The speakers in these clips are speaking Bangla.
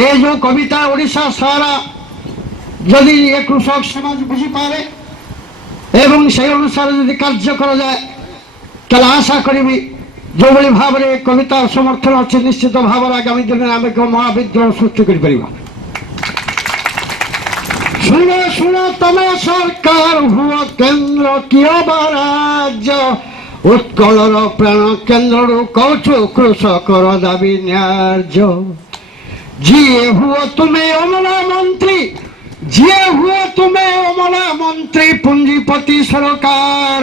এই যে কবিতা ওড়িশা সারা যদি এ কৃষক সমাজ বুঝিপারে এবং সেই অনুসারে যদি কার্য করা যায় তাহলে আশা করিবি যেভাবে ভাবে কবিতার সমর্থন আছে নিশ্চিত ভাবে আগামী দিনে আমি মহাবিদ্রোহ সৃষ্টি করিপারিবা। শুনো শুনো তমে সরকার হুয় কেন্দ্র কিয় বা রাজ্য উৎকলর প্রাণ কেন্দ্রରୁ কৌছু কৃষকর দাবি ন্যায্য। जिए हुआ तुम्हें अमला मंत्री जिए हुआ तुम्हें अमला मंत्री पूंजीपति सरकार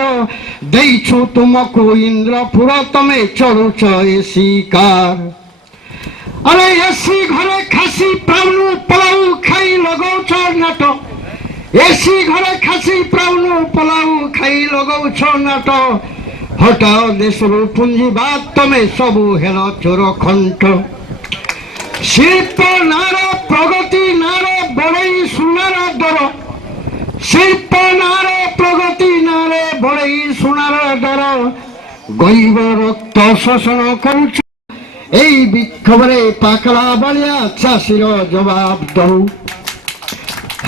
देइछु तुमको इंद्रपुर तमे चढ़ुच एसी कार। अरे एसी घरे खासी प्राणु पलाऊ खाई लगौछ नाट एसी घरे खासी प्राणु पलाऊ खाई लगौछ नाट हटाओ देशरू पूंजीवाद तमे सबु हेल चोर खंट। शिल्प नार प्रगति नार बड़ई सुनार दर शिल्प नार प्रगति नार बड़ई सुनार दर गरीब रक्त शोषण करुछ এই বিক্ষোভে পাকড়া বালিয়া চাষীর জবাব দৌ।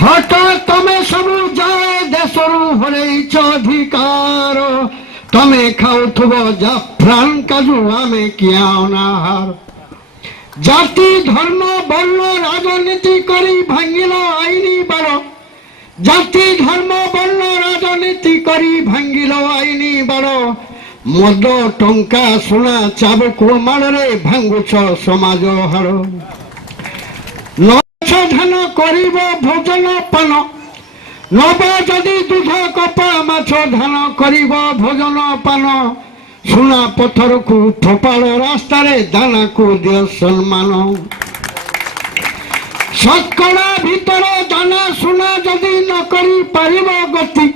হঠাৎ তমে সবু যায় দেশরু হরেইছ অধিকার তমে খাউথুব জাফরান কাজু আমি কিয়াও নাহার। জাতি ধর্ম বর্ণ রাজনীতি করি ভাঙ্গিল আইনি বার জাতি ধর্ম বর্ণ রাজনীতি করি ভাঙ্গিল আইনি বার মদ টঙ্কা সোনা চাবুক মাড়রে ভাঙ্গুছ সমাজ হার। নছ ধান করিব ভোজন পান নব যদি দুধ কপা মাছ ধান করিব ভোজন পান सुना पत्थर को फोपाड़ रास्तार दाना को दियो सम्मान। शतकड़ा भीतर दाना सुना जदि न करी पारिब गति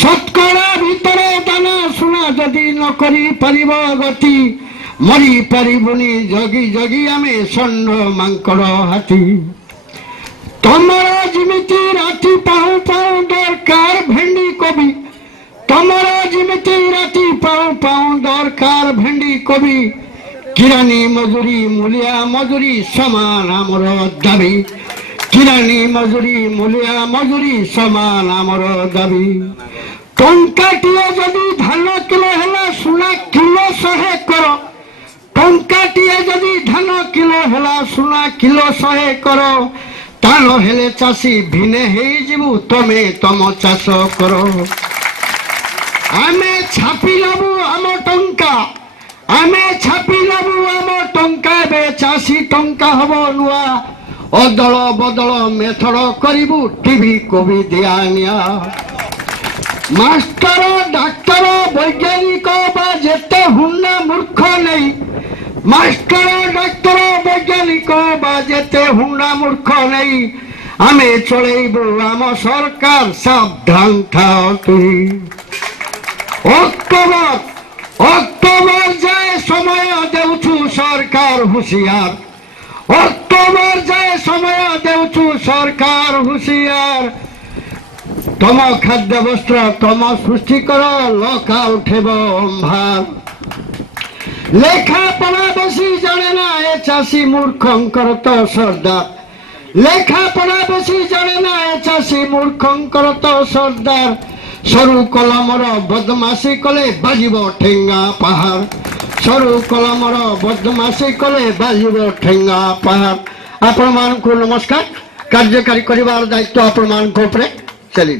शतकड़ा भीतर दाना सुना जदि न करी पारिब गति मरी पारिबुनी जगी जगी आमे षण्ढ मांकड़ हाथी। तमरा जिमिति राति पाहु पाहु दरकार भेंडी कोबी तमरा जिमिति राति पाऊ पाऊ दरकार भेंडी कोबी किरानी मजूरी मूलिया मजूरी समान आमर दाबी किरानी मजूरी मूलिया मजूरी समान आमर दाबी। टंकाटिए जदि धान किलो हेला सुना किलो 100 कर टंकाटिए जदि धान किलो हेला सुना किलो 100 कर तान हेले चाषी भिने हेई जिबु तमे तम चाष करो। आमे छापी लबु आम टंका आमे छापी लबु आम टंका बे चाषी टंका हबो नुआ अदल बदल मेथड करिबु टीवी कोबी दिया निया। मास्टर डाक्टर वैज्ञानिक बा जेते हुन्ना मूर्ख नहीं मास्टर डाक्टर वैज्ञानिक बा जेते हुन्ना मूर्ख नहीं आमे चलेइबु आम सरकार सावधान थाओ तुई। अक्टोबर अक्टोबर जाए समय देउछु सरकार हुशियार अक्टोबर जाए समय देउछु सरकार हुशियार। तम खाद्य वस्त्र तम सृष्टि कर लॉकआउट हेबो अंधार। लेखा पढ़ा बेसी जाने ना ए चाषी मूर्खंकर तो सरदार लेखा पढ़ा बेसी जाने ना ए चाषी मूर्खंकर तो सरदार। सरु कलमर बदमाशी कले बाजिब ठेंगा पहाड़ सरु कलमर बदमाशी कले बाजिब ठेंगा पहाड़। आपण मानकु नमस्कार। कार्यकारी करिवार दायित्व आपण मानकु उपरे चली।